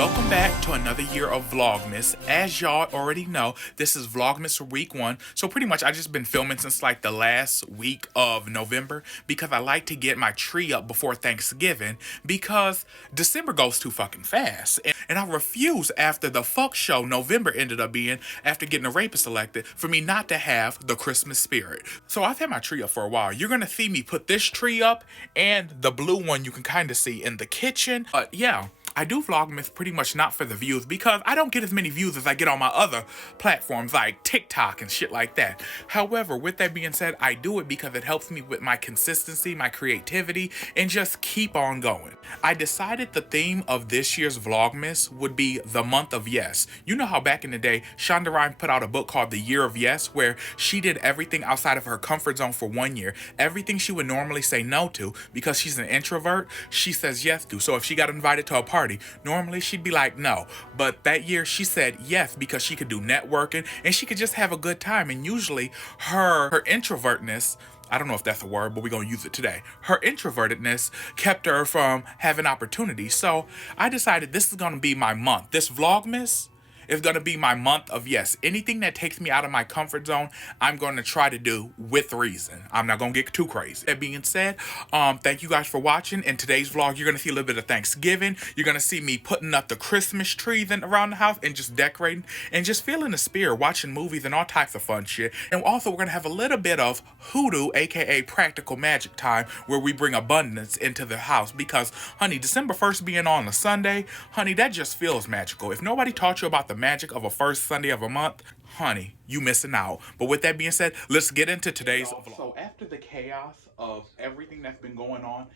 welcome back to another year of Vlogmas. As y'all already know, this is Vlogmas for week 1. So pretty much I just been filming since like the last week of November because I like to get my tree up before Thanksgiving because December goes too fucking fast. And I refuse after the fuck show November ended up being after getting a rapist elected for me not to have the Christmas spirit. So I've had my tree up for a while. You're gonna see me put this tree up and the blue one you can kind of see in the kitchen. But yeah. I do Vlogmas pretty much not for the views because I don't get as many views as I get on my other platforms like TikTok and shit like that. However, with that being said, I do it because it helps me with my consistency, my creativity, and just keep on going. I decided the theme of this year's Vlogmas would be the month of yes. You know how back in the day, Shonda Rhimes put out a book called The Year of Yes, where she did everything outside of her comfort zone for 1 year. Everything she would normally say no to because she's an introvert, she says yes to. So if she got invited to a party, normally she'd be like no, but that year she said yes because she could do networking and she could just have a good time. And usually her introvertness, I don't know if that's a word, but we're gonna use it today, her introvertedness kept her from having opportunities. So I decided this is gonna be my month. This Vlogmas is going to be my month of yes. Anything that takes me out of my comfort zone, I'm going to try to do with reason. I'm not going to get too crazy. That being said, thank you guys for watching. In today's vlog, you're going to see a little bit of Thanksgiving. You're going to see me putting up the Christmas trees around the house and just decorating and just feeling the spirit, watching movies and all types of fun shit. And also, we're going to have a little bit of Hoodoo, aka practical magic time, where we bring abundance into the house. Because, honey, December 1st being on a Sunday, honey, that just feels magical. If nobody taught you about the magic of a first Sunday of a month, honey, you missing out. But with that being said, let's get into today's vlog. So after the chaos of everything that's been going on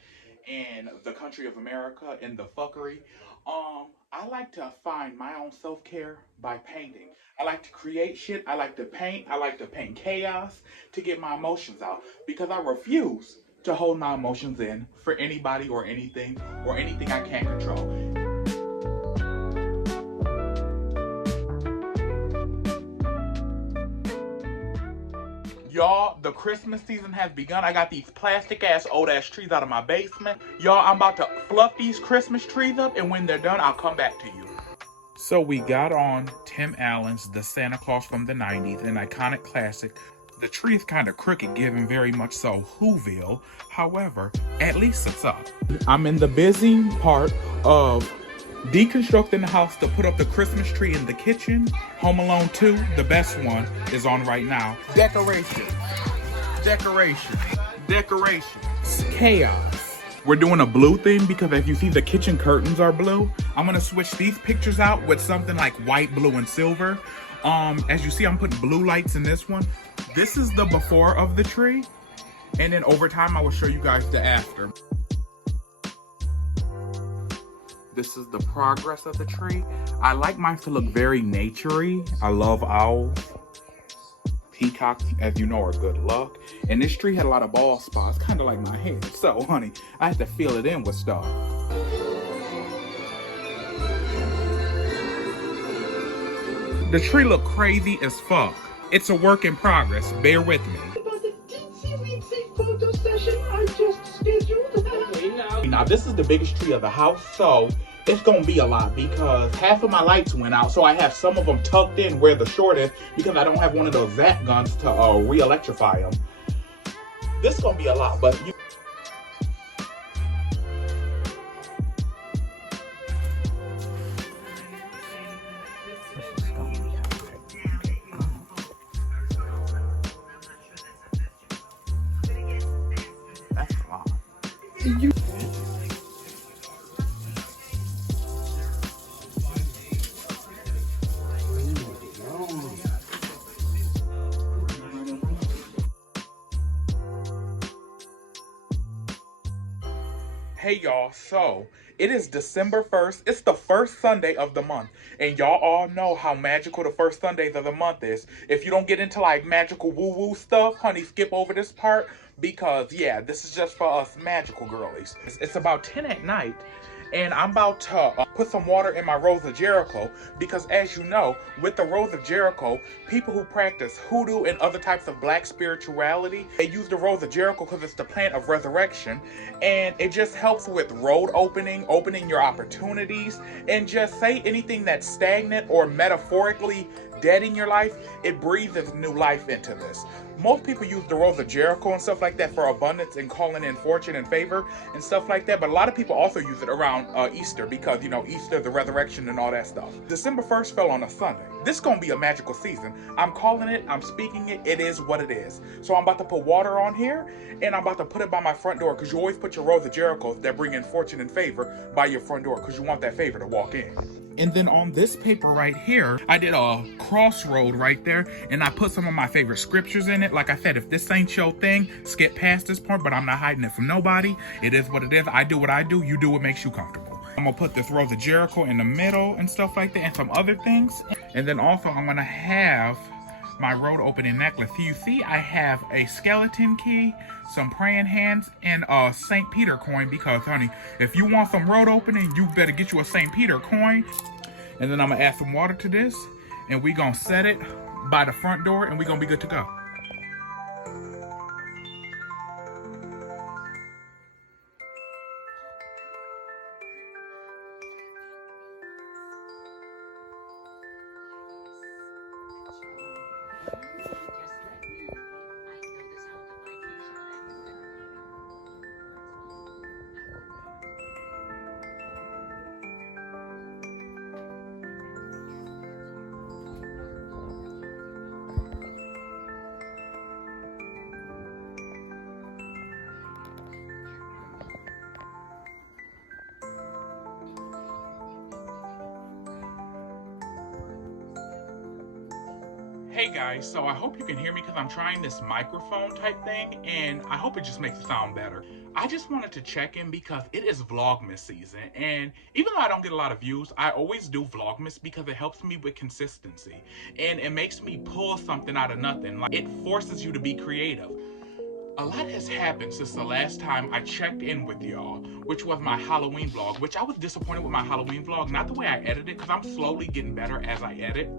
in the country of America and the fuckery, I like to find my own self-care by painting. I like to create shit. I like to paint. I like to paint chaos to get my emotions out because I refuse to hold my emotions in for anybody or anything I can't control. Y'all, the Christmas season has begun. I got these plastic ass old ass trees out of my basement. Y'all, I'm about to fluff these Christmas trees up, and when they're done, I'll come back to you. So we got on Tim Allen's The Santa Claus from the 90s, an iconic classic. The tree is kind of crooked, given very much so Whoville. However, at least it's up. I'm in the busy part of deconstructing the house to put up the Christmas tree in the kitchen. Home Alone 2, the best one, is on right now. Decorations. Chaos. We're doing a blue theme because as you see, the kitchen curtains are blue. I'm gonna switch these pictures out with something like white, blue, and silver. As you see, I'm putting blue lights in this one. This is the before of the tree. And then over time, I will show you guys the after. This is the progress of the tree. I like mine to look very naturey. I love owls. Peacocks, as you know, are good luck. And this tree had a lot of bald spots, kind of like my head. So, honey, I had to fill it in with stuff. The tree looked crazy as fuck. It's a work in progress. Bear with me. Photo session I just scheduled. Now this is the biggest tree of the house, so it's gonna be a lot because half of my lights went out, so I have some of them tucked in where the short is because I don't have one of those zap guns to re-electrify them. This is gonna be a lot, but you Hey y'all, so it is December 1st. It's the first Sunday of the month. And y'all all know how magical the first Sundays of the month is. If you don't get into like magical woo-woo stuff, honey, skip over this part because yeah, this is just for us magical girlies. It's about 10 at night and I'm about to put some water in my Rose of Jericho because, as you know, with the Rose of Jericho, people who practice Hoodoo and other types of black spirituality, they use the Rose of Jericho because it's the plant of resurrection, and it just helps with road opening your opportunities, and just say anything that's stagnant or metaphorically dead in your life, it breathes new life into this. Most people use the Rose of Jericho and stuff like that for abundance and calling in fortune and favor and stuff like that. But a lot of people also use it around Easter because, you know, Easter, the resurrection and all that stuff. December 1st fell on a Sunday. This is going to be a magical season. I'm calling it. I'm speaking it. It is what it is. So I'm about to put water on here and I'm about to put it by my front door because you always put your Rose of Jericho that bring in fortune and favor by your front door because you want that favor to walk in. And then on this paper right here, I did a crossroad right there, and I put some of my favorite scriptures in it. Like I said, if this ain't your thing, skip past this part, but I'm not hiding it from nobody. It is what it is. I do what I do. You do what makes you comfortable. I'm gonna put this Rose of Jericho in the middle and stuff like that, and some other things. And then also I'm gonna have my road opening necklace. You see, I have a skeleton key, some praying hands, and a St. Peter coin because, honey, if you want some road opening, you better get you a St. Peter coin. And then I'm gonna add some water to this, and we gonna set it by the front door, and we gonna be good to go. Hey guys, so I hope you can hear me because I'm trying this microphone type thing, and I hope it just makes it sound better. I just wanted to check in because it is Vlogmas season, and even though I don't get a lot of views, I always do Vlogmas because it helps me with consistency, and it makes me pull something out of nothing. Like, it forces you to be creative. A lot has happened since the last time I checked in with y'all, which was my Halloween vlog, which I was disappointed with my Halloween vlog. Not the way I edited, because I'm slowly getting better as I edit,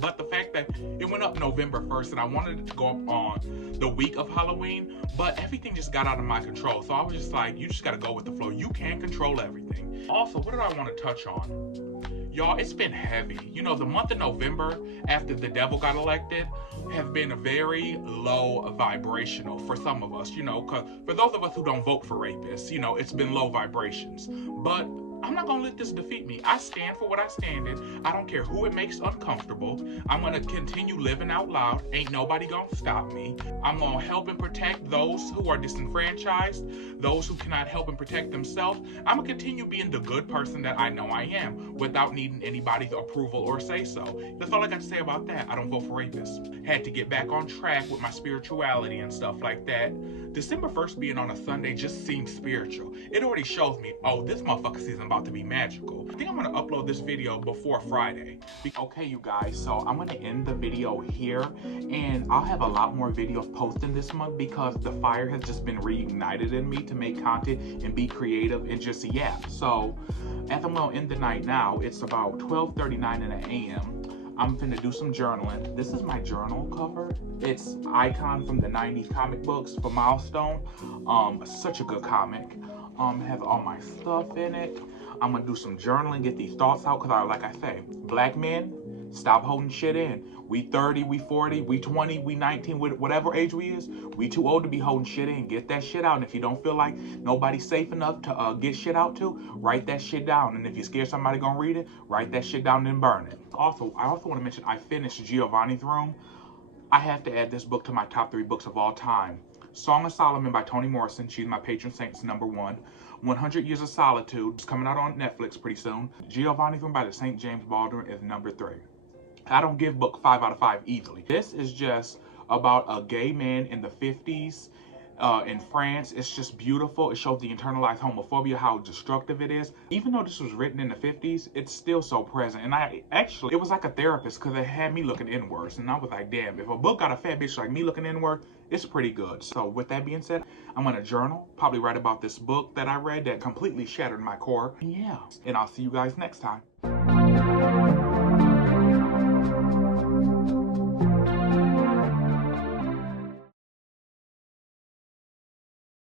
but the fact that it went up November 1st and I wanted it to go up on the week of Halloween, but everything just got out of my control. So I was just like, you just gotta go with the flow. You can't control everything. Also, what did I want to touch on? Y'all, it's been heavy. You know, the month of November, after the devil got elected, have been very low vibrational for some of us, you know, because for those of us who don't vote for rapists, you know, it's been low vibrations. But I'm not gonna let this defeat me. I stand for what I stand in. I don't care who it makes uncomfortable. I'm gonna continue living out loud. Ain't nobody gonna stop me. I'm gonna help and protect those who are disenfranchised, those who cannot help and protect themselves. I'm gonna continue being the good person that I know I am without needing anybody's approval or say so. That's all I got to say about that. I don't vote for rapists. Had to get back on track with my spirituality and stuff like that. December 1st being on a Sunday just seems spiritual. It already shows me, oh, this motherfucker season about to be magical. I think I'm gonna upload this video before Friday. Okay, you guys, so I'm gonna end the video here, and I'll have a lot more videos posting this month because the fire has just been reignited in me to make content and be creative and just yap. So as I'm gonna end the night now, it's about 12:39 in the AM. I'm finna do some journaling. This is my journal cover. It's Icon from the 90s comic books for Milestone. Such a good comic. Has all my stuff in it. I'm gonna do some journaling, get these thoughts out, because like I say, black men, stop holding shit in. We 30, we 40, we 20, we 19, whatever age we is, we too old to be holding shit in. Get that shit out. And if you don't feel like nobody's safe enough to get shit out to, write that shit down. And if you're scared somebody gonna read it, write that shit down and burn it. Also, I also want to mention I finished Giovanni's Room. I have to add this book to my top 3 books of all time. Song of Solomon by Toni Morrison. She's my patron saint's #1. 100 Years of Solitude. It's coming out on Netflix pretty soon. Giovanni's Room by the St. James Baldwin is #3. I don't give book 5 out of 5 easily. This is just about a gay man in the 50s in France. It's just beautiful. It shows the internalized homophobia, how destructive it is. Even though this was written in the 50s, it's still so present. And it was like a therapist because it had me looking inwards. And I was like, damn, if a book got a fat bitch like me looking inward, It's pretty good. So with that being said, I'm gonna journal, probably write about this book that I read that completely shattered my core. Yeah, and I'll see you guys next time.